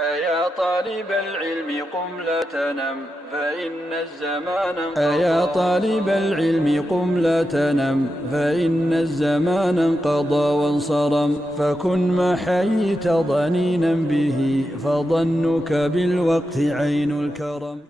أيا طالب العلم قم لا تنم فإن الزمان انقضى أيا طالب العلم قم لا تنم فإن الزمان انقضى وانصرم فكن ما حييت ضنينا به فظنك بالوقت عين الكرم.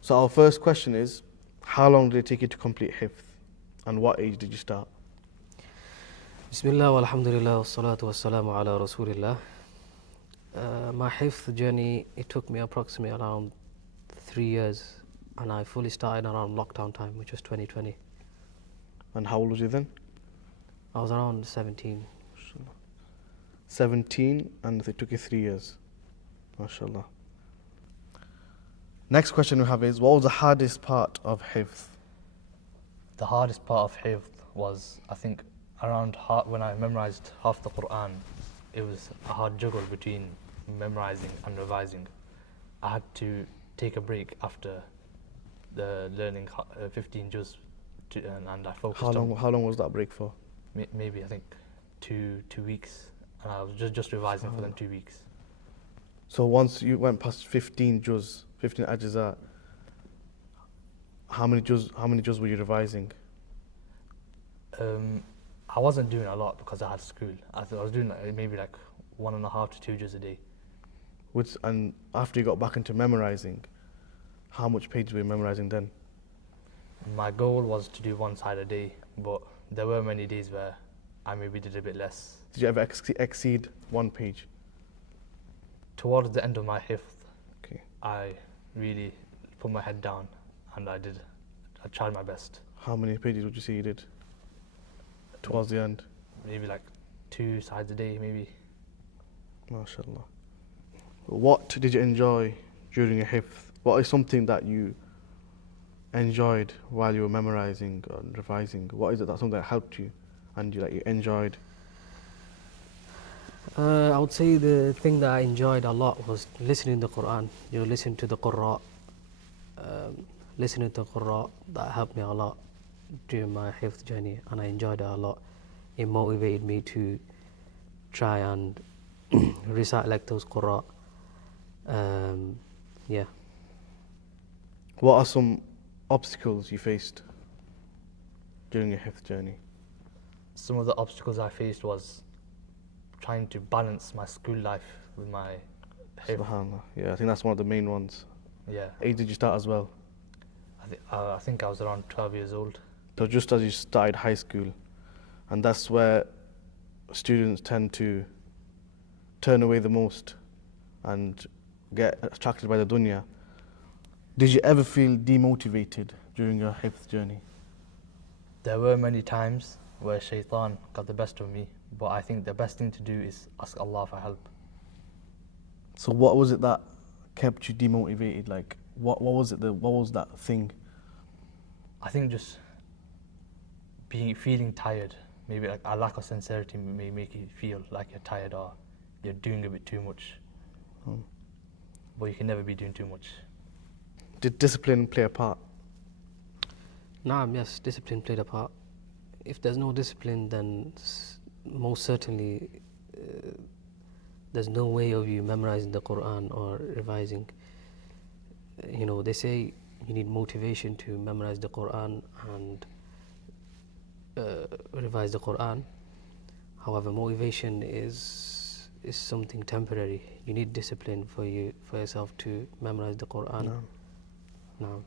So our first question is, how long did it take you to complete Hifdh? And what age did you start? Bismillah walhamdulillah wassalatu wassalamu ala rasulillah. My Hifdh journey, it took me approximately around 3 years, and I fully started around lockdown time, which was 2020. And how old was you then? I was around 17. 17, and it took you 3 years. MashaAllah. Next question we have is, what was the hardest part of Hifdh? The hardest part of Hifdh was, I think, around when I memorized half the Qur'an. It was a hard juggle between memorizing and revising. I had to take a break after the learning 15 juz, and I focused How long was that break for? maybe I think two weeks, and I was just revising for them 2 weeks. So once you went past 15 ajza, how many juz were you revising? I wasn't doing a lot because I had school. I was doing maybe like 1.5 to 2 juz a day. And after you got back into memorizing, how much pages were you memorizing then? My goal was to do one side a day, but there were many days where I maybe did a bit less. Did you ever exceed 1 page? Towards the end of my Hifdh, Okay. I really put my head down and I tried my best. How many pages would you say you did towards the end? Maybe like 2 sides a day, maybe. MashaAllah. What did you enjoy during your Hifdh? What is something that you enjoyed while you were memorizing and revising? What is it something that helped you and you enjoyed? I would say the thing that I enjoyed a lot was listening to the Qur'an. Listen to the Qur'an. Listening to the Qur'an, that helped me a lot during my Hifdh journey, and I enjoyed it a lot. It motivated me to try and recite like those Qur'an. Yeah. What are some obstacles you faced during your Hifdh journey? Some of the obstacles I faced was trying to balance my school life with my Hifdh. SubhanAllah. Yeah, I think that's one of the main ones. Yeah. Age did you start as well? I think I was around 12 years old. So just as you started high school, and that's where students tend to turn away the most and get attracted by the dunya. Did you ever feel demotivated during your Hifdh journey? There were many times where shaitan got the best of me, but I think the best thing to do is ask Allah for help. So what was it that kept you demotivated? What was that thing? I think just feeling tired. Maybe like a lack of sincerity may make you feel like you're tired or you're doing a bit too much. But you can never be doing too much. Did discipline play a part? Naam, yes, discipline played a part. If there's no discipline, then most certainly there's no way of you memorizing the Qur'an or revising. They say you need motivation to memorize the Qur'an and revise the Qur'an. However, motivation is something temporary. You need discipline for yourself to memorize the Qur'an. No.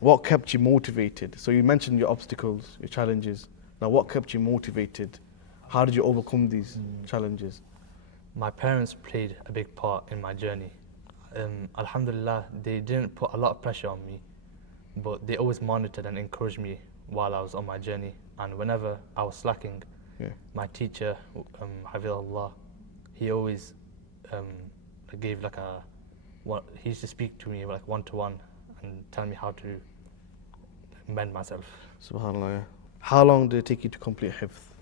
What kept you motivated? So you mentioned your obstacles, your challenges. Now, what kept you motivated? How did you overcome these challenges? My parents played a big part in my journey. Alhamdulillah, they didn't put a lot of pressure on me, but they always monitored and encouraged me while I was on my journey. And whenever I was slacking, my teacher, Hifdh, he always gave he used to speak to me like one-to-one and tell me how to mend myself. SubhanAllah. Yeah. How long did it take you to complete Hifdh?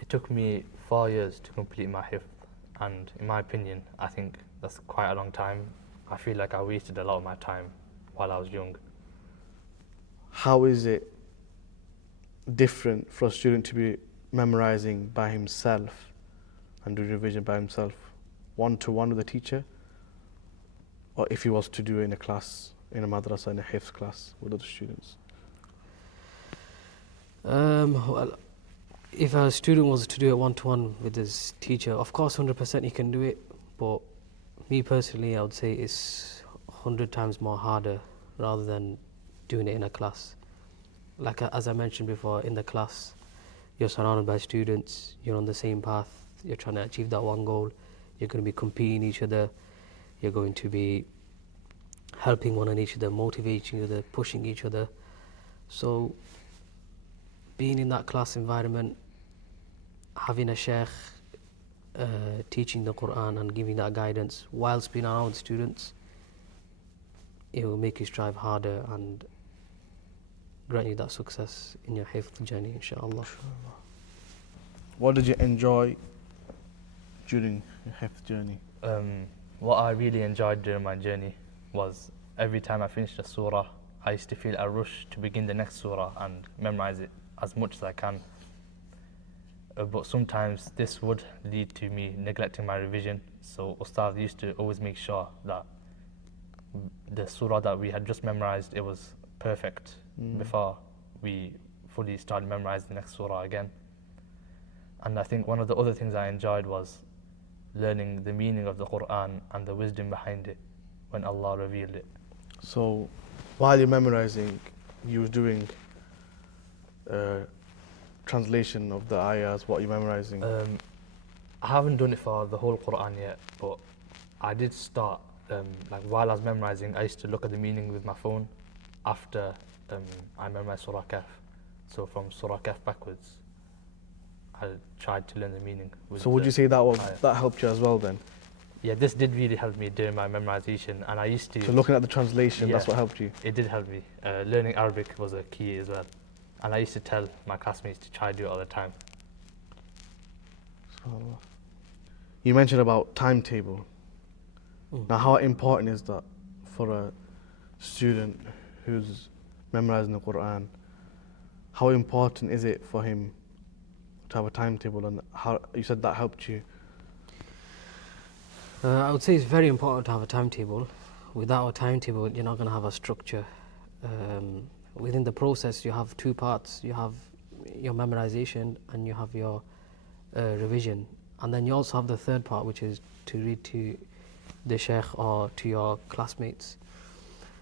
It took me 4 years to complete my Hifdh, and in my opinion, I think that's quite a long time. I feel like I wasted a lot of my time while I was young. How is it different for a student to be memorizing by himself and do revision by himself, one-to-one with a teacher, or if he was to do it in a class, in a madrasa, in a Hifdh class with other students? Well, if a student was to do it one-to-one with his teacher, of course 100% he can do it, but me personally, I would say it's 100 times more harder rather than doing it in a class. Like as I mentioned before, in the class, you're surrounded by students, you're on the same path, you're trying to achieve that one goal, you're going to be competing each other, you're going to be helping one each other, motivating each other, pushing each other. So being in that class environment, having a sheikh teaching the Qur'an and giving that guidance whilst being around students, it will make you strive harder and grant you that success in your Hifdh journey, inshallah. What did you enjoy during your Hifdh journey? What I really enjoyed during my journey was every time I finished a surah, I used to feel a rush to begin the next surah and memorize it as much as I can. But sometimes this would lead to me neglecting my revision, so Ustad used to always make sure that the surah that we had just memorized, it was perfect before we fully started memorizing the next surah again. And I think one of the other things I enjoyed was learning the meaning of the Qur'an and the wisdom behind it when Allah revealed it. So while you're memorizing, you were doing translation of the ayahs, what you're memorizing? I haven't done it for the whole Qur'an yet, but I did start, like while I was memorizing, I used to look at the meaning with my phone after I memorized Surah Kahf. So from Surah Kahf backwards, I tried to learn the meaning. So would you say that helped you as well then? Yeah, this did really help me during my memorization, and I used to... So looking at the translation, Yeah, that's what helped you? It did help me. Learning Arabic was a key as well. And I used to tell my classmates to try to do it all the time. SubhanAllah. You mentioned about timetable. Now, how important is that for a student who's memorizing the Qur'an? How important is it for him to have a timetable, and how you said that helped you? I would say it's very important to have a timetable. Without a timetable, you're not going to have a structure. Within the process, you have two parts. You have your memorization and you have your revision. And then you also have the third part, which is to read to the sheikh or to your classmates.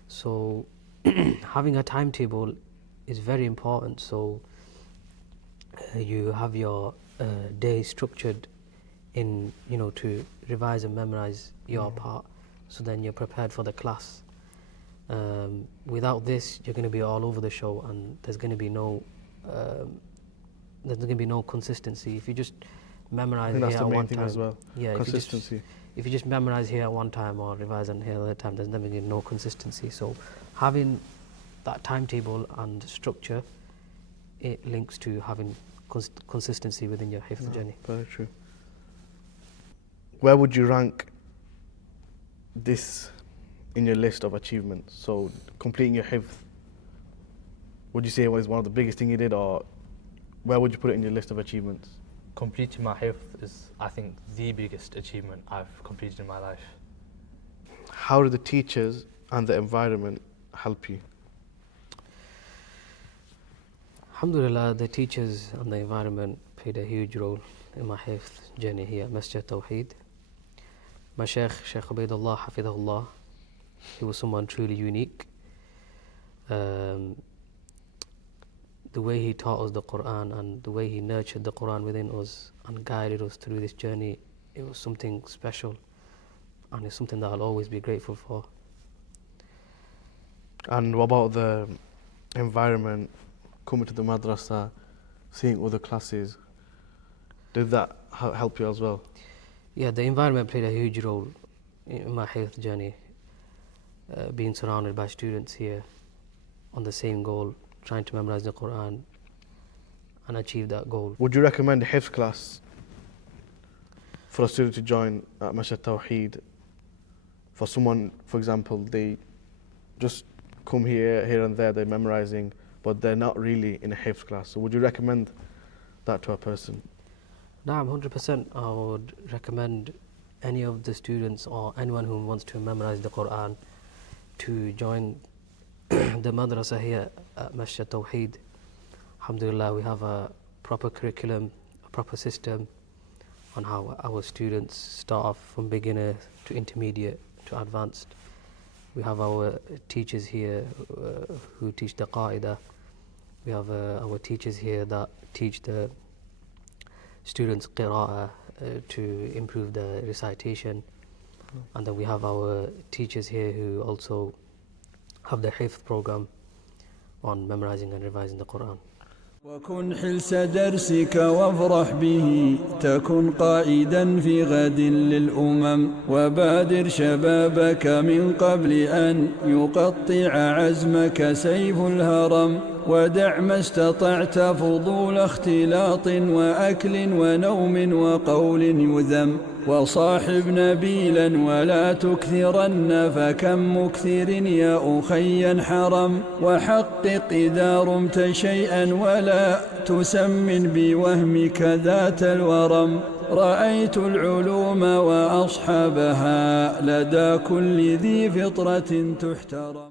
So having a timetable is very important. So you have your day structured in, to revise and memorize your part, so then you're prepared for the class. Without this, you're going to be all over the show, and there's going to be no consistency. If you just memorize here at one time, as well. Yeah, consistency. If you just memorize here at one time or revise on here another time, there's never going to be no consistency. So having that timetable and structure, it links to having consistency within your Hifdh journey. Very true. Where would you rank this in your list of achievements? So completing your Hifdh, would you say it was one of the biggest things you did, or where would you put it in your list of achievements? Completing my Hifdh is, I think, the biggest achievement I've completed in my life. How did the teachers and the environment help you? Alhamdulillah, the teachers and the environment played a huge role in my Hifdh journey here at Masjid At-Tahweed. My Sheikh Ubaidullah, Hafidhullah, he was someone truly unique. The way he taught us the Qur'an and the way he nurtured the Qur'an within us and guided us through this journey, it was something special, and it's something that I'll always be grateful for. And what about the environment, coming to the madrasa, seeing other classes? Did that help you as well? Yeah, the environment played a huge role in my Hifdh journey. Being surrounded by students here on the same goal, trying to memorize the Qur'an and achieve that goal. Would you recommend a Hifdh class for a student to join at Masjid At-Tawheed? For someone, for example, they just come here and there, they're memorizing, but they're not really in a Hifdh class. So would you recommend that to a person? Naam, 100%. I would recommend any of the students or anyone who wants to memorize the Qur'an to join the madrasa here at Masjid At-Tahweed. Alhamdulillah, we have a proper curriculum, a proper system on how our students start off from beginner to intermediate to advanced. We have our teachers here who teach the qaida. We have our teachers here that teach the students qira'ah to improve the recitation. And then we have our teachers here who also have the Hifdh program on memorizing and revising the Qur'an. وكن حلس درسك وافرح به تكن قائدا في غد للأمم وبادر شبابك من قبل أن يقطع عزمك سيف الهرم ودع ما استطعت فضول اختلاط وأكل ونوم وقول يذم وصاحب نبيلا ولا تكثرن فكم مكثر يا أخي حرم وحقق إذا رمت شيئا ولا تسمن بوهمك ذات الورم رأيت العلوم وأصحابها لدى كل ذي فطرة تحترم.